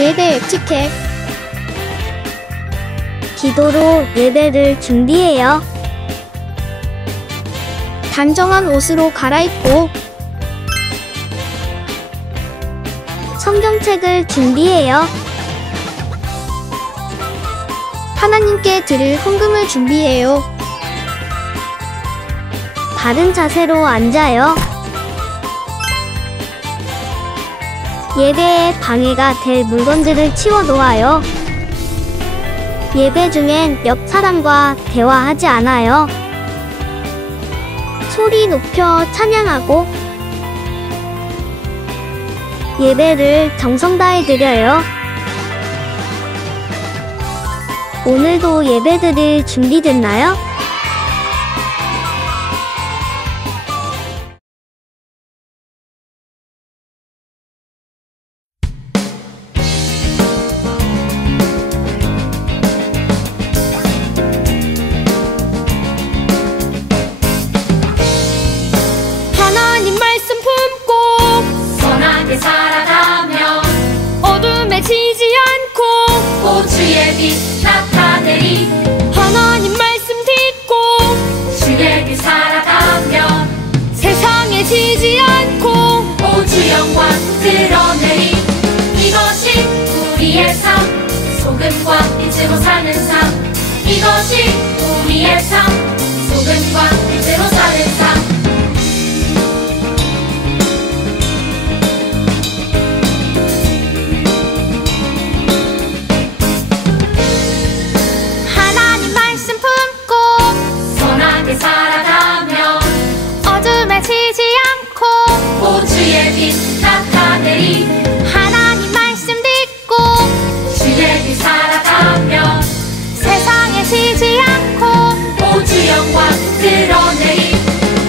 예배 에티켓. 기도로 예배를 준비해요. 단정한 옷으로 갈아입고 성경책을 준비해요. 하나님께 드릴 헌금을 준비해요. 바른 자세로 앉아요. 예배에 방해가 될 물건들을 치워 놓아요. 예배 중엔 옆 사람과 대화하지 않아요. 소리 높여 찬양하고 예배를 정성 다해 드려요. 오늘도 예배드릴 준비됐나요? 하나님 말씀 품고 선하게 살아가면 어둠에 지지 않고 주의 빛 나타내리. 하나님 말씀 듣고 주의 길 살아가면 세상에 지지 않고 주 영광 드러내리. 이것이 우리의 삶, 소금과 빛으로 사는 삶. 이것이 우리의 삶, 소금과 빛으로 사는 삶. 하나님 말씀 품고 선하게 살아가면 어둠에 지지 않고 주의 빛 나타내리. 하나님 말씀 듣고 주의 길 살아가면 세상에 지지 않고 주 영광 드러내리.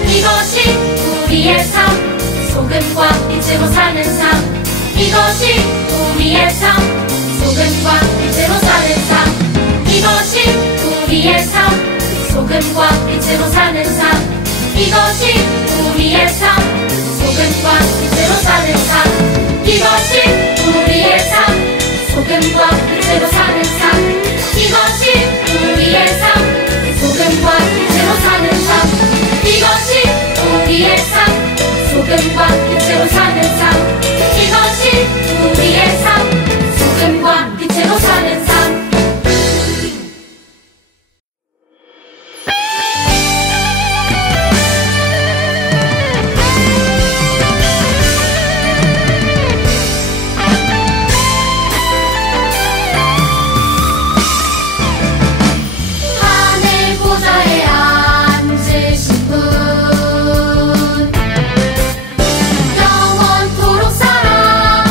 이것이 우리의 삶, 소금과 빛으로 사는 삶. 이것이 우리의 삶, 소금과 빛으로 사는 삶. 이것이 우리의 삶, 소금과 빛으로 사는 삶. 이것이 우리의 삶, 소금과 빛으로 사는 삶. 이것이 우리의 삶, 소금과 빛으로 사는 삶. 이것이 우리의 삶, 소금과 빛으로 사는 삶. 이것이 우리의 삶, 소금과 빛으로 사는 삶. 이것이 우리의 삶, 소금과 빛으로 사는 삶. 하늘 보좌에 앉으신 분, 영원토록 살아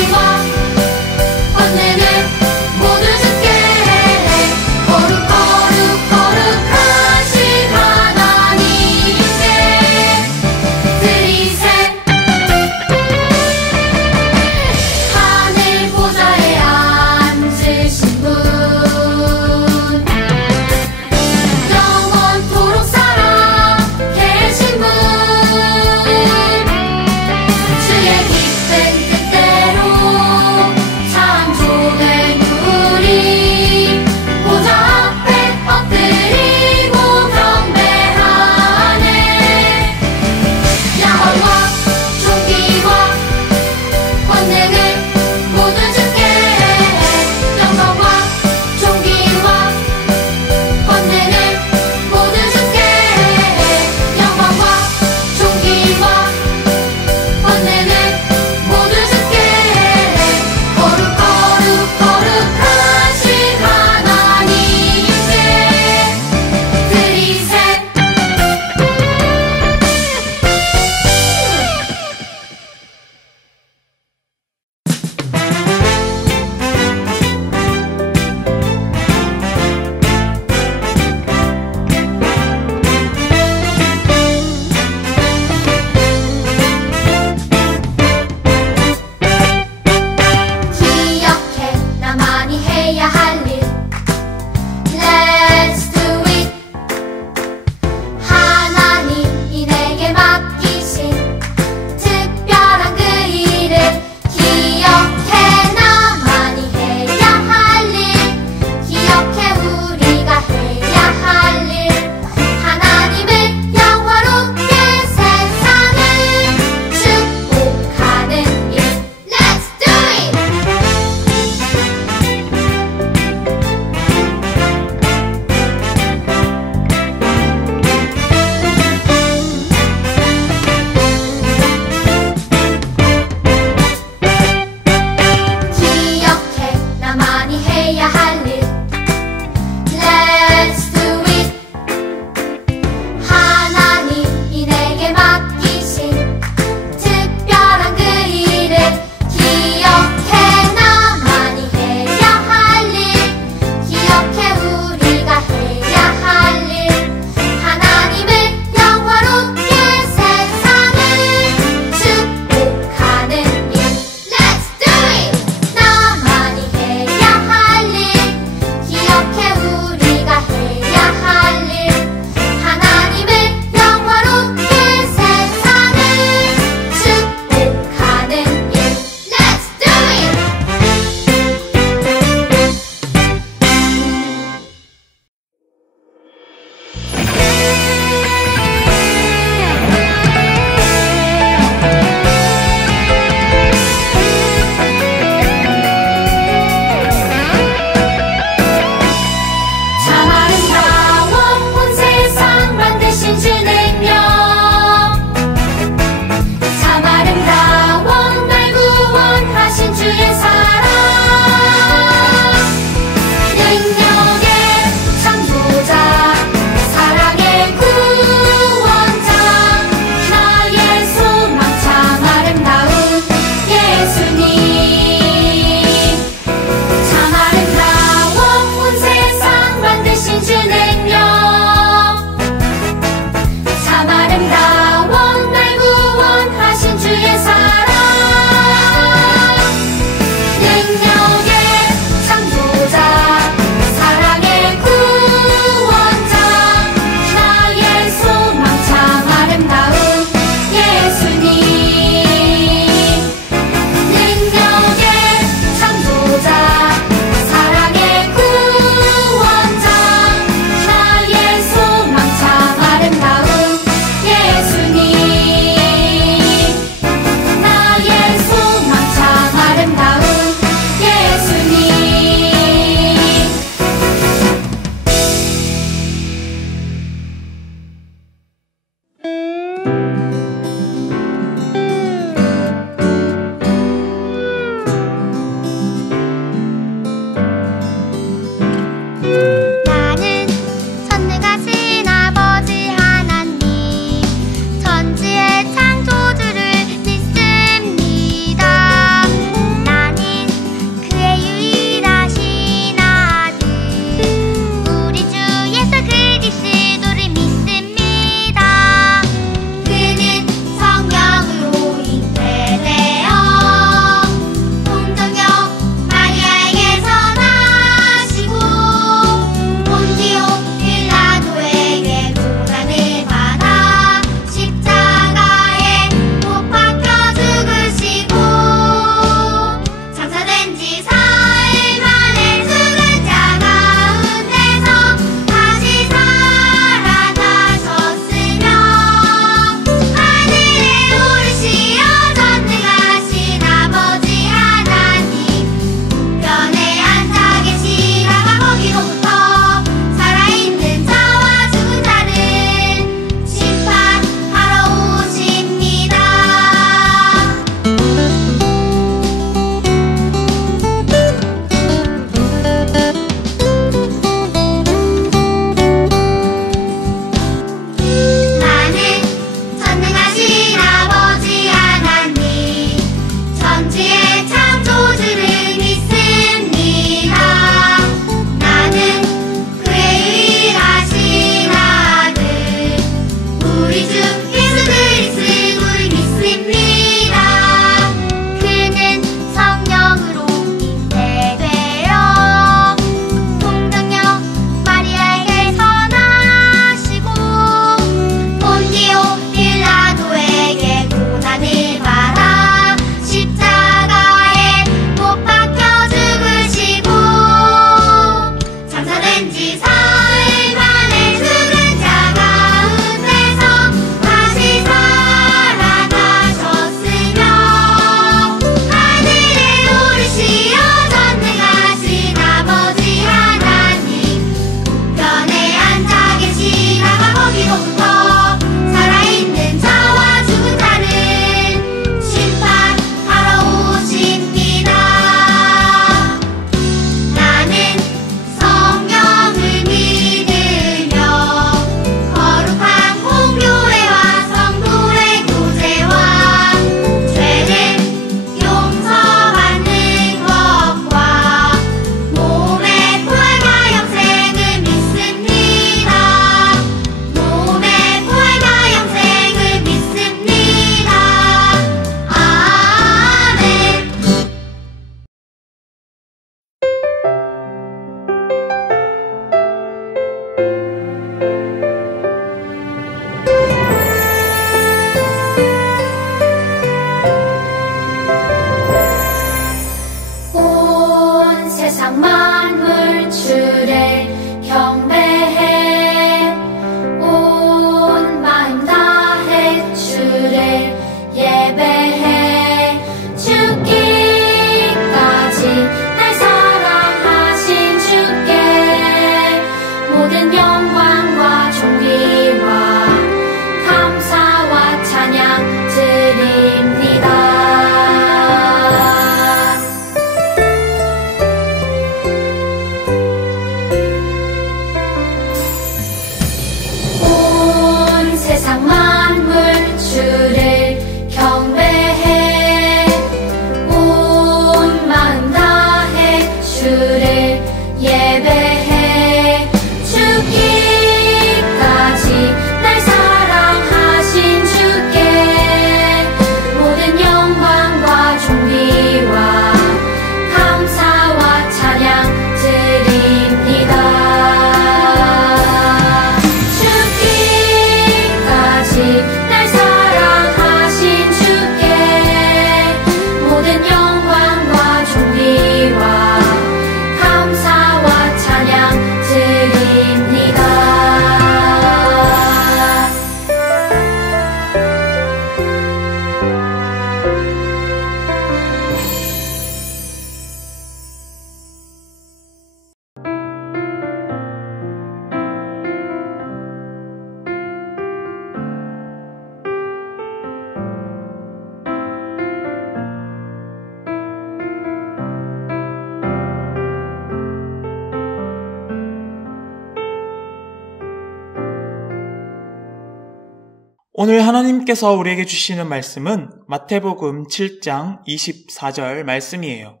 오늘 하나님께서 우리에게 주시는 말씀은 마태복음 7장 24절 말씀이에요.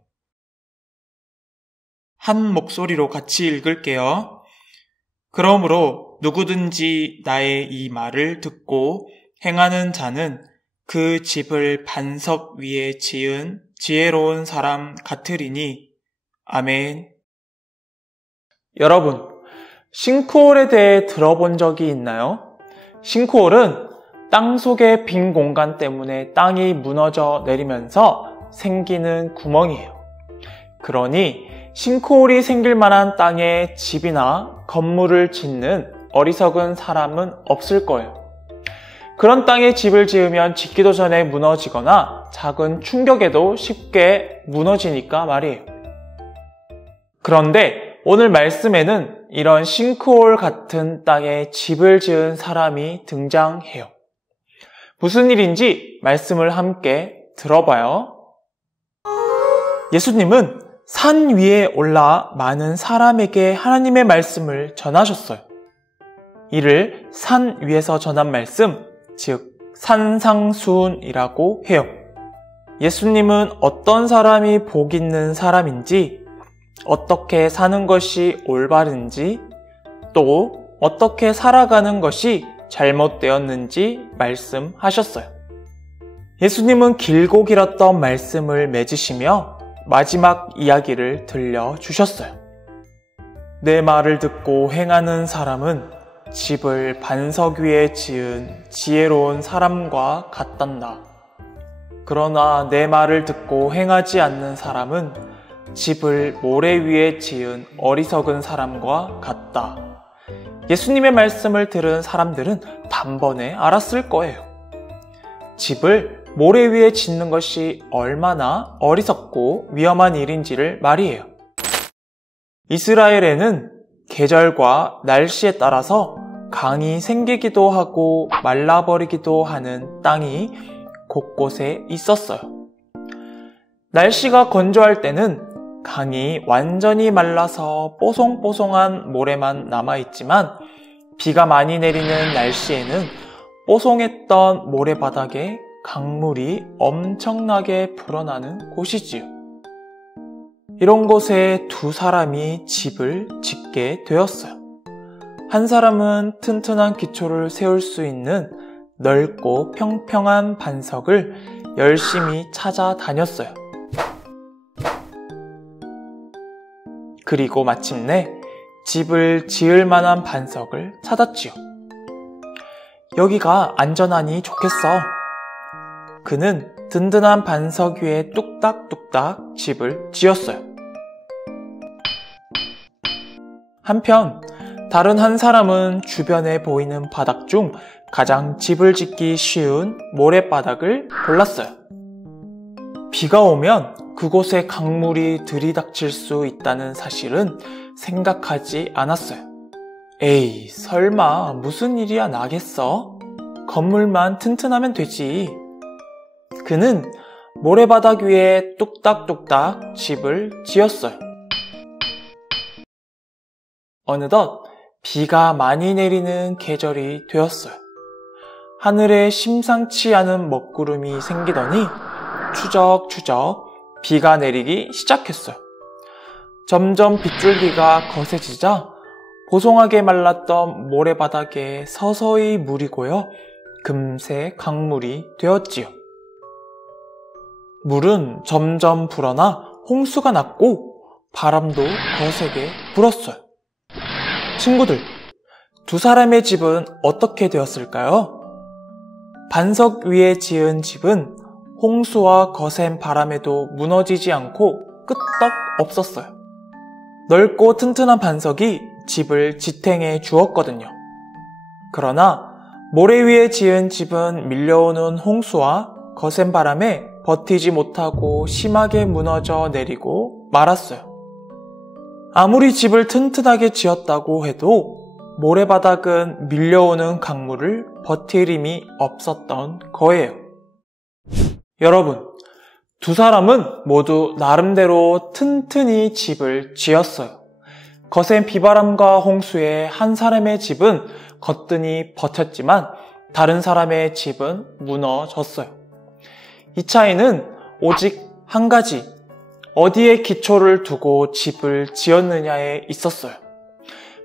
한 목소리로 같이 읽을게요. 그러므로 누구든지 나의 이 말을 듣고 행하는 자는 그 집을 반석 위에 지은 지혜로운 사람 같으리니. 아멘. 여러분, 싱크홀에 대해 들어본 적이 있나요? 싱크홀은 땅 속의 빈 공간 때문에 땅이 무너져 내리면서 생기는 구멍이에요. 그러니 싱크홀이 생길 만한 땅에 집이나 건물을 짓는 어리석은 사람은 없을 거예요. 그런 땅에 집을 지으면 짓기도 전에 무너지거나 작은 충격에도 쉽게 무너지니까 말이에요. 그런데 오늘 말씀에는 이런 싱크홀 같은 땅에 집을 지은 사람이 등장해요. 무슨 일인지 말씀을 함께 들어봐요. 예수님은 산 위에 올라 많은 사람에게 하나님의 말씀을 전하셨어요. 이를 산 위에서 전한 말씀, 즉 산상수훈이라고 해요. 예수님은 어떤 사람이 복 있는 사람인지, 어떻게 사는 것이 올바른지, 또 어떻게 살아가는 것이 잘못되었는지 말씀하셨어요. 예수님은 길고 길었던 말씀을 맺으시며 마지막 이야기를 들려주셨어요. 내 말을 듣고 행하는 사람은 집을 반석 위에 지은 지혜로운 사람과 같단다. 그러나 내 말을 듣고 행하지 않는 사람은 집을 모래 위에 지은 어리석은 사람과 같다. 예수님의 말씀을 들은 사람들은 단번에 알았을 거예요. 집을 모래 위에 짓는 것이 얼마나 어리석고 위험한 일인지를 말이에요. 이스라엘에는 계절과 날씨에 따라서 강이 생기기도 하고 말라버리기도 하는 땅이 곳곳에 있었어요. 날씨가 건조할 때는 강이 완전히 말라서 뽀송뽀송한 모래만 남아있지만 비가 많이 내리는 날씨에는 뽀송했던 모래바닥에 강물이 엄청나게 불어나는 곳이지요. 이런 곳에 두 사람이 집을 짓게 되었어요. 한 사람은 튼튼한 기초를 세울 수 있는 넓고 평평한 반석을 열심히 찾아다녔어요. 그리고 마침내 집을 지을 만한 반석을 찾았지요. 여기가 안전하니 좋겠어. 그는 든든한 반석 위에 뚝딱뚝딱 집을 지었어요. 한편 다른 한 사람은 주변에 보이는 바닥 중 가장 집을 짓기 쉬운 모래바닥을 골랐어요. 비가 오면 그곳에 강물이 들이닥칠 수 있다는 사실은 생각하지 않았어요. 에이, 설마 무슨 일이야 나겠어? 건물만 튼튼하면 되지. 그는 모래바닥 위에 뚝딱뚝딱 집을 지었어요. 어느덧 비가 많이 내리는 계절이 되었어요. 하늘에 심상치 않은 먹구름이 생기더니 추적추적 비가 내리기 시작했어요. 점점 빗줄기가 거세지자 보송하게 말랐던 모래바닥에 서서히 물이 고여 금세 강물이 되었지요. 물은 점점 불어나 홍수가 났고 바람도 거세게 불었어요. 친구들, 두 사람의 집은 어떻게 되었을까요? 반석 위에 지은 집은 홍수와 거센 바람에도 무너지지 않고 끄떡 없었어요. 넓고 튼튼한 반석이 집을 지탱해 주었거든요. 그러나 모래 위에 지은 집은 밀려오는 홍수와 거센 바람에 버티지 못하고 심하게 무너져 내리고 말았어요. 아무리 집을 튼튼하게 지었다고 해도 모래바닥은 밀려오는 강물을 버틸 힘이 없었던 거예요. 여러분, 두 사람은 모두 나름대로 튼튼히 집을 지었어요. 거센 비바람과 홍수에 한 사람의 집은 거뜬히 버텼지만 다른 사람의 집은 무너졌어요. 이 차이는 오직 한 가지, 어디에 기초를 두고 집을 지었느냐에 있었어요.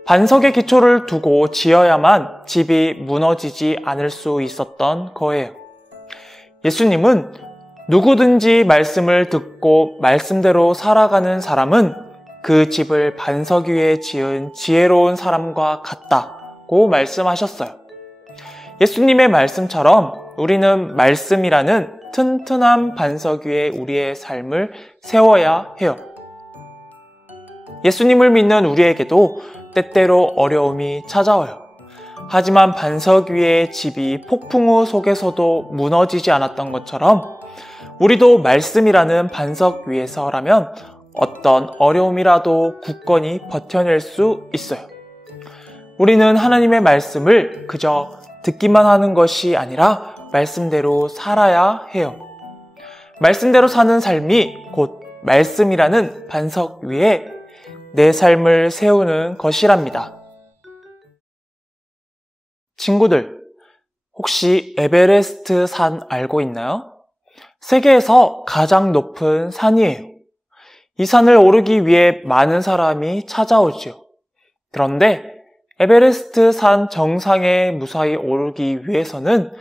반석에 기초를 두고 지어야만 집이 무너지지 않을 수 있었던 거예요. 예수님은 누구든지 말씀을 듣고 말씀대로 살아가는 사람은 그 집을 반석 위에 지은 지혜로운 사람과 같다고 말씀하셨어요. 예수님의 말씀처럼 우리는 말씀이라는 튼튼한 반석 위에 우리의 삶을 세워야 해요. 예수님을 믿는 우리에게도 때때로 어려움이 찾아와요. 하지만 반석 위의 집이 폭풍 우 속에서도 무너지지 않았던 것처럼 우리도 말씀이라는 반석 위에서라면 어떤 어려움이라도 굳건히 버텨낼 수 있어요. 우리는 하나님의 말씀을 그저 듣기만 하는 것이 아니라 말씀대로 살아야 해요. 말씀대로 사는 삶이 곧 말씀이라는 반석 위에 내 삶을 세우는 것이랍니다. 친구들, 혹시 에베레스트 산 알고 있나요? 세계에서 가장 높은 산이에요. 이 산을 오르기 위해 많은 사람이 찾아오죠. 그런데 에베레스트 산 정상에 무사히 오르기 위해서는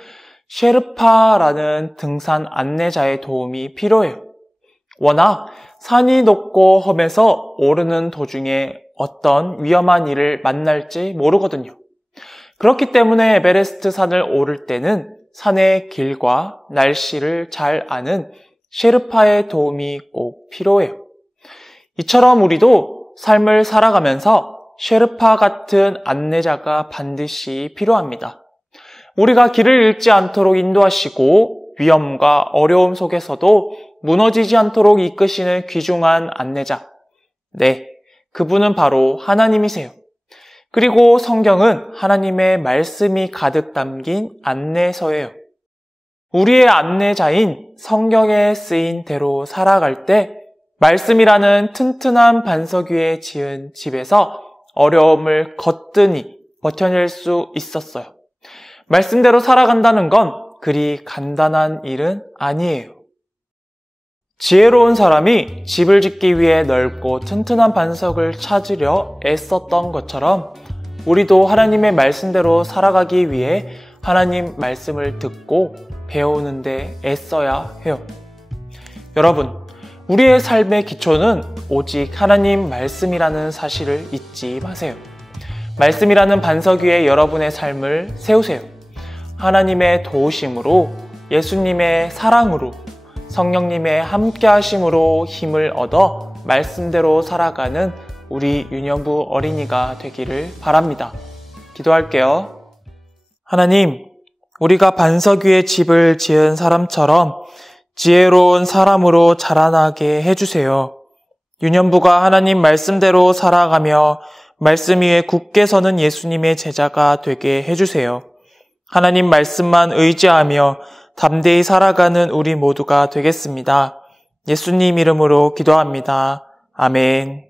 셰르파라는 등산 안내자의 도움이 필요해요. 워낙 산이 높고 험해서 오르는 도중에 어떤 위험한 일을 만날지 모르거든요. 그렇기 때문에 에베레스트 산을 오를 때는 산의 길과 날씨를 잘 아는 셰르파의 도움이 꼭 필요해요. 이처럼 우리도 삶을 살아가면서 셰르파 같은 안내자가 반드시 필요합니다. 우리가 길을 잃지 않도록 인도하시고 위험과 어려움 속에서도 무너지지 않도록 이끄시는 귀중한 안내자. 네, 그분은 바로 하나님이세요. 그리고 성경은 하나님의 말씀이 가득 담긴 안내서예요. 우리의 안내자인 성경에 쓰인 대로 살아갈 때 말씀이라는 튼튼한 반석 위에 지은 집에서 어려움을 거뜬히 버텨낼 수 있었어요. 말씀대로 살아간다는 건 그리 간단한 일은 아니에요. 지혜로운 사람이 집을 짓기 위해 넓고 튼튼한 반석을 찾으려 애썼던 것처럼 우리도 하나님의 말씀대로 살아가기 위해 하나님 말씀을 듣고 배우는 데 애써야 해요. 여러분, 우리의 삶의 기초는 오직 하나님 말씀이라는 사실을 잊지 마세요. 말씀이라는 반석 위에 여러분의 삶을 세우세요. 하나님의 도우심으로, 예수님의 사랑으로, 성령님의 함께하심으로 힘을 얻어 말씀대로 살아가는 우리 유년부 어린이가 되기를 바랍니다. 기도할게요. 하나님, 우리가 반석 위에 집을 지은 사람처럼 지혜로운 사람으로 자라나게 해주세요. 유년부가 하나님 말씀대로 살아가며 말씀 위에 굳게 서는 예수님의 제자가 되게 해주세요. 하나님 말씀만 의지하며 담대히 살아가는 우리 모두가 되겠습니다. 예수님 이름으로 기도합니다. 아멘.